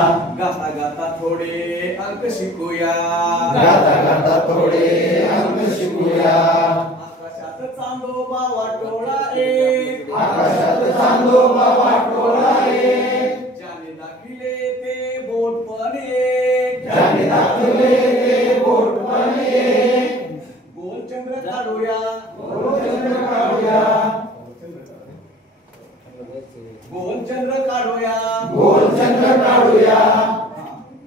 गाता गाता थोडे अंक शिकूया, गाता गाता थोडे अंक शिकूया. आकाशात चांदोबा वाटोळा एक, आकाशात चांदोबा वाटोळा एक, ज्याने दाखविले ते बोट पण एक, ज्याने दाखविले ते बोट पण एक. गोलचंद्र काढूया, गोलचंद्र काढूया, गोलचंद्र काढूया, गोलचंद्र काढूया,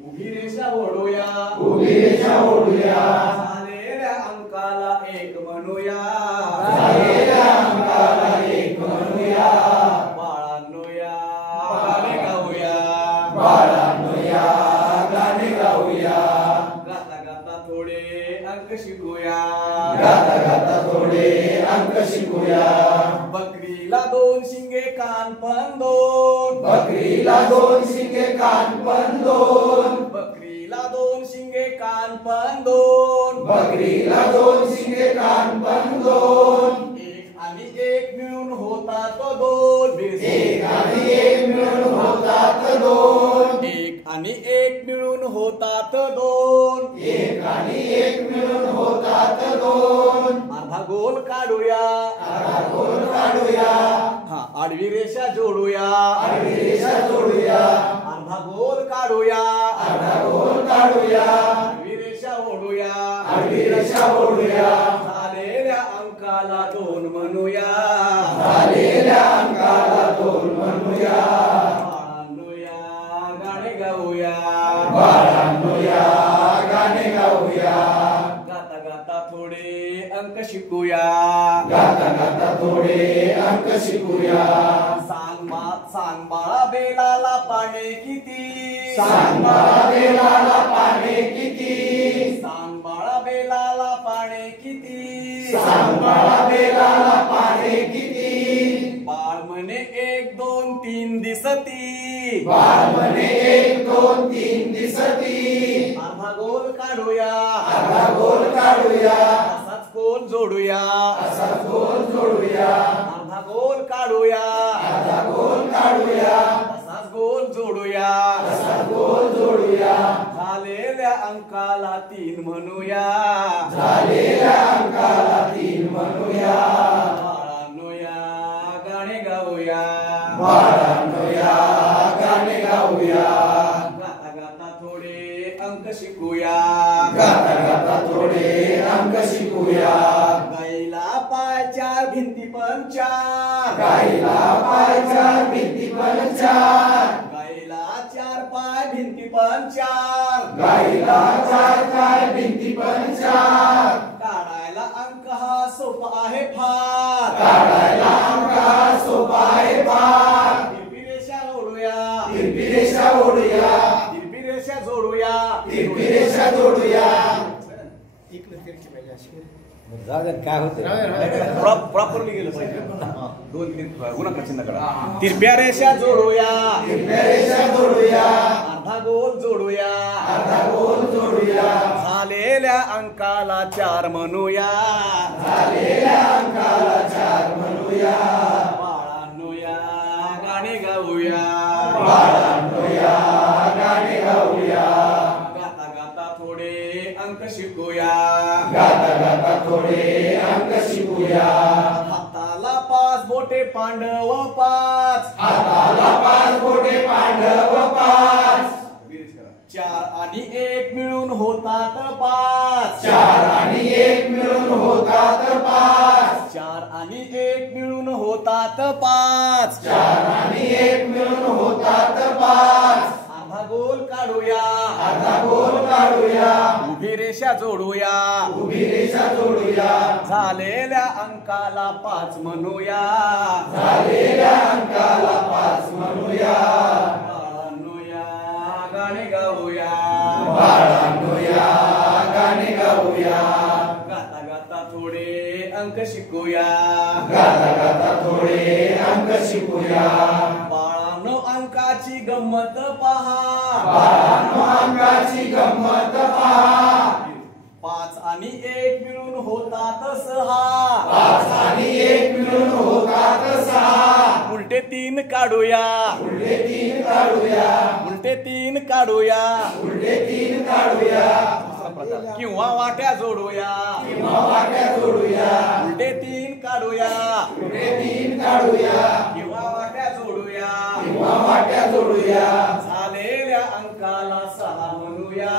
उभी रेषा ओढूया, उभी रेषा ओढूया, झालेल्या अंकाला एक म्हणूया, झालेल्या अंकाला एक म्हणूया. बाळांनो या गाणे गाऊया, बाळांनो या गाणे गाऊया, गाता गाता थोडे अंक शिकूया, गाता गाता थोडे अंक शिकूया. बकरीला दोन शिंगे कान पण दोन, बकरीला दोन शिंगे कान पण दोन, बकरीला दोन शिंगे कान पण दोन, बकरीला दोन शिंगे कान पण दोन. एक आणि एक मिळून होतात दोन. एक आणि एक मिळून होतात दोन, एक आणि एक मिळून होतात दोन. एक आणि एक मिळून होतात दोन. अर्धा गोल काढूया, अर्धा गोल काढूया, हा आडवी रेषा जोडूया, आडवी रेषा जोडूया, अर्धा गोल काढूया, अर्धा गोल काढूया, आडवी रेषा ओढूया, आडवी रेषा ओढूया, झालेल्या अंकाला दोन म्हणूया, झालेल्या अंकाला दोन म्हणूया. बाळांनो या गाणे गाऊया, बाळांनो या गाणे गाऊया, गाता गाता थोडे अंक शिकूया, गाता गाता थोडे अंक शिकूया. सांग बाळा बेलाला पाने किती, सांग बाळा बेलाला पाने किती, सांग बाळा बेलाला पाने किती, सांग बाळा बेलाला पाने किती. बाळ म्हणे एक दोन तीन दिसती, बाळ म्हणे एक दोन तीन दिसती. अर्धा गोल काढूया, अर्धा गोल काढूया, असाच गोल जोडूया, असाच गोल जोडूया, अर्धा गोल काढूया, अर्धा गोल काढूया, असाच गोल जोडूया, असाच गोल जोडूया, झालेल्या अंकाला तीन म्हणूया, झालेल्या अंकाला तीन म्हणूया. बाळांनो या गाणे गाऊया, बाळांनो या गाणे गाऊया, गाता गाता थोडे अंक शिकूया, गाता गाता थोडे अंक शिकूया. गाईला पाय चार भिंती पण चार, गाईला पाय चार भिंती पण चार, गाईला चार पाय भिंती पण चार, गाईला चार चार भिंती पण चार. काढायला अंक हा सोपा आहे फार, काढायला अंक हा सोपा आहे फार. तिरपी रेषा जोडूया, तिरपी रेषा ओढूया, तिरपी रेषा जोडूया, तिरपी रेषा जोडूया. प्रॉपरली गेलं पाहिजे, दोन तीन गुणाकार चिन्ह करा. तिरप्या रेषा जोडूया, तिरप्या रेषा जोडूया, अर्धा गोल जोडूया, अर्धा गोल जोडूया, झालेल्या अंकाला चार म्हणूया, झालेल्या अंकाला चार म्हणूया. बाळांनो या गाणे गाऊया, बाळांनो या गाणे गाऊया, गाता गाता थोडे अंक शिकूया, गाता गाता थोडे अंक शिकूया. हाताला पाच बोटे पांडव पाच, हाताला पाच बोटे पांडव पाच, चार आणि एक मिळून होतात पाच, चार आणि एक मिळून होतात पाच, चार आणि एक मिळून होतात पाच, चार आणि एक मिळून होतात पाच. अर्धा गोल काढूया, अर्धा गोल काढूया, उभी रेषा जोडूया, उभी रेषा जोडूया, झालेल्या अंकाला पाच म्हणूया, झालेल्या अंकाला पाच म्हणूया. बाळांनो या गाणे गाऊया, बाळांनो या गाणे गाऊया, गाता गाता थोडे अंक शिकूया, गाता गाता थोडे अंक शिकूया. बाळांनो अंकाची गंमत पहा, बाळांनो अंकाची गंमत पहा, पाच आणि एक मिळून होतात सहा, पाच आणि एक मिळून होतात सहा. उलटे तीन काढूया, उलटे तीन काढूया, उलटे उलटे तीन काढूया उलटे तीन काढूया किंवा वाट्या जोडूया उलटे तीन काढूया उलटे तीन काढूया किंवा वाट्या जोडूया झालेल्या अंकाला 6 म्हणूया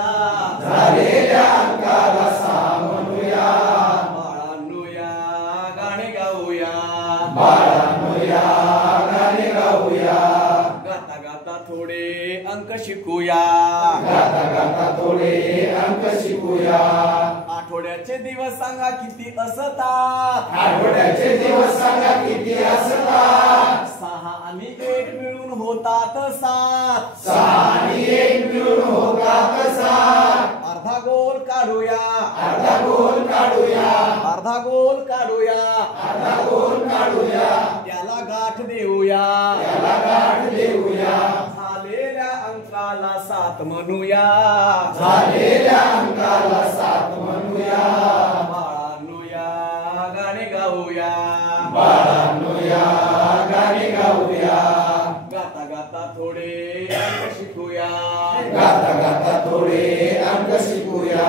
बाळांनो या गाणे गाऊया गाता गाता थोडे अंक शिकूया आठवड्याचे दिवस सांगा किती असतात 6 आणि 1 मिळून होतात 7 अर्धा गोल काढूया अर्धा गोल काढूया त्याला गाठ देऊया झालेल्या अंकाला 7 म्हणूया बाळांनो या गाणे गाऊया गाता गाता थोडे अंक शिकूया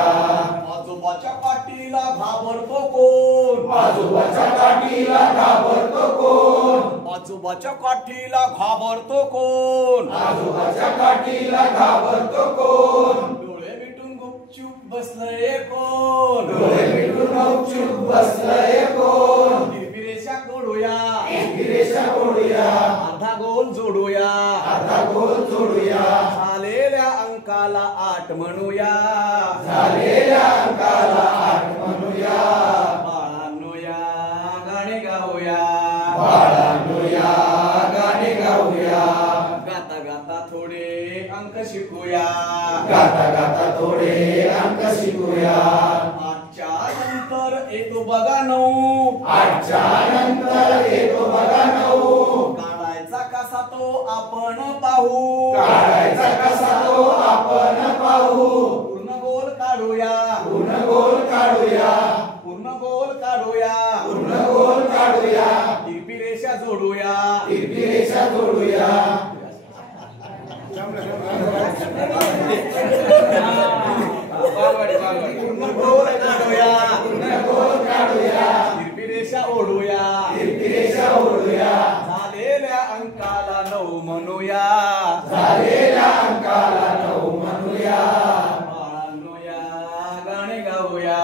आजोबाच्या पाठीला घाबरतो कोण आजोबाच्या काठीला घाबरतो कोण डोळे मिटून गुपचूप बसलंय कोण तिरपी रेषा कोडूया अर्धा गोल जोडूया झालेल्या अंकाला 8 म्हणूया बाळांनो या गाणे गाऊया गाता गाता थोडे अंक शिकूया आजच्या नंतर येतो बघा 9 काढायचा कसा तो आपण पाहू पूर्ण गोल काढूया तिरपी रेषा जोडूया पूर्ण गोल काढूया तिरपी रेषा ओढूया झालेल्या अंकाला 9 म्हणूया बाळांनो या गाणे गाऊया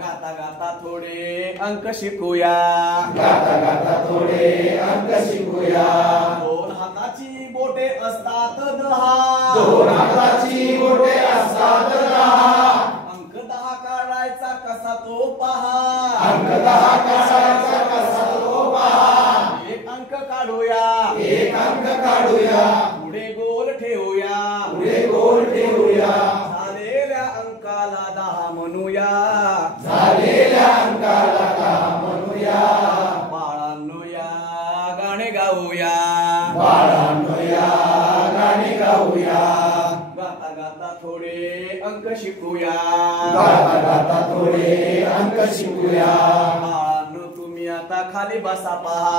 गाता गाता थोडे अंक शिकूया 2 हाताची बोटे असतात 10 अंक 10 काढायचा कसा तो पहा एक अंक काढूया पुढे गोल ठेवूया झालेल्या अंकाला 10 म्हणूया बाळांनो या गाणे गाऊया गाता गाता थोडे अंक शिकूया बाळांनो तुम्ही आता खाली बसा पहा